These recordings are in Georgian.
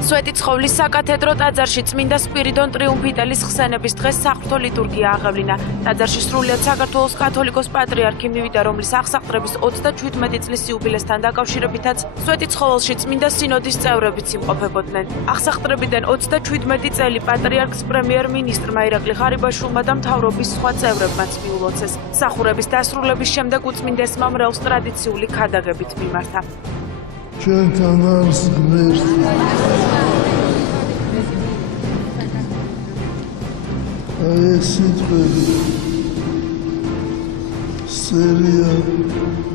სვეტიცხოვლის საკათედრო ტაძარში წმინდა სპირიდონ ტრიუმფიტელის ხსენების დღეს საღვთო ლიტურგია აღევლინა. ტაძარში სრულიად საქართველოს კათოლიკოს პატრიარქი მივიდა, რომლის აღსაყდრების 37 წლის იუბილესთან დაკავშირებითაც სვეტიცხოველში წმინდა სინოდის წევრებიც იმყოფებოდნენ. აღსაყდრებიდან 37 წელი პატრიარქს პრემიერ-მინისტრმა ირაკლი ღარიბაშვილმა და მთავრობის სხვა წევრებმაც მიულოცეს. მსახურების დასრულების შემდეგ უწმინდესმა მრევლს ტრადიციული ქადაგებით მიმართა. ჩვენთან არის ღმერთი. ეს სიტყვები სერია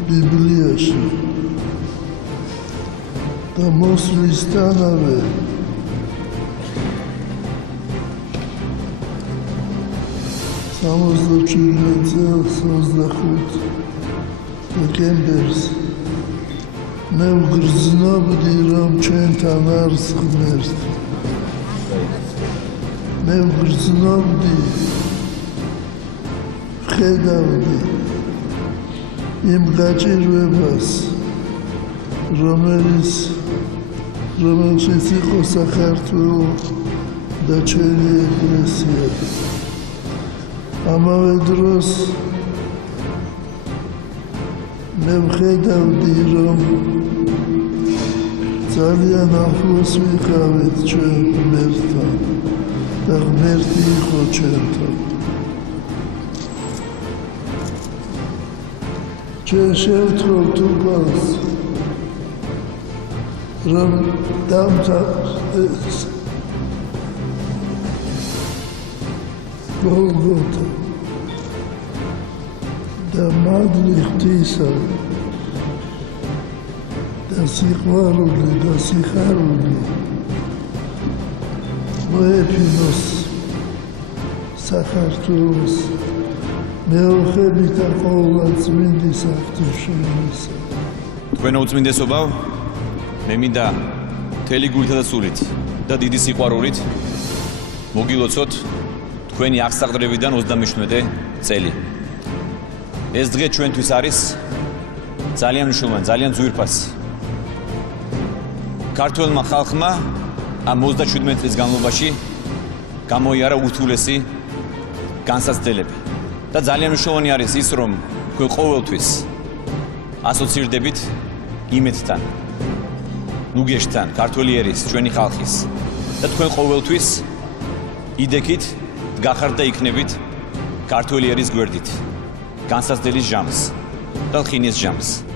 ბიბლიაში და მოსვლისთანავე წელს 25 დეკემბერს მე ვგრძნობდი, რომ ჩვენთან არის ღმერთი. მე ვგრძნობდი, ვხედავდი იმ გაჭირვებას, რომელშიც იყო საქართველო და ჩვენი ეკლესია. ამავე დროს მე ვხედავდი, რომ ძალიან ახლოს ვიყავით ჩვენ ღმერთთან და ღმერთი იყო ჩვენთან. ჩვენ შევთხოვთ უკანს, რომ დამთავრდეს გოლგოთა და მადლი ღვთისა და სიყვარული და სიხარული მოეფინოს საქართველოს მეოხებით და ყოვლადწმინდის ღვთისმშობლისა. თქვენო უწმინდესობავ, მე მინდა მთელი გულითა და სულით და დიდი სიყვარულით მოგილოცოთ თქვენი აღსაყდრებიდან 37 წელი. ეს დღე ჩვენთვის არის ძალიან მნიშვნელოვანი, ძალიან ძვირფასი. ქართველმა ხალხმა ამ 37 წლის განმავლობაში გამოიარა ურთულესი განსაცდელები. და ძალიან მნიშვნელოვანი არის ის, რომ თქვენ ყოველთვის ასოცირდებით იმედთან, ნუგეშთან, ქართველი ერის, ჩვენი ხალხის და თქვენ ყოველთვის იდექით გახართ და იქნებით ქართველი ერის გვერდით, განსაცდელის ჟამს და ლხინის ჟამს.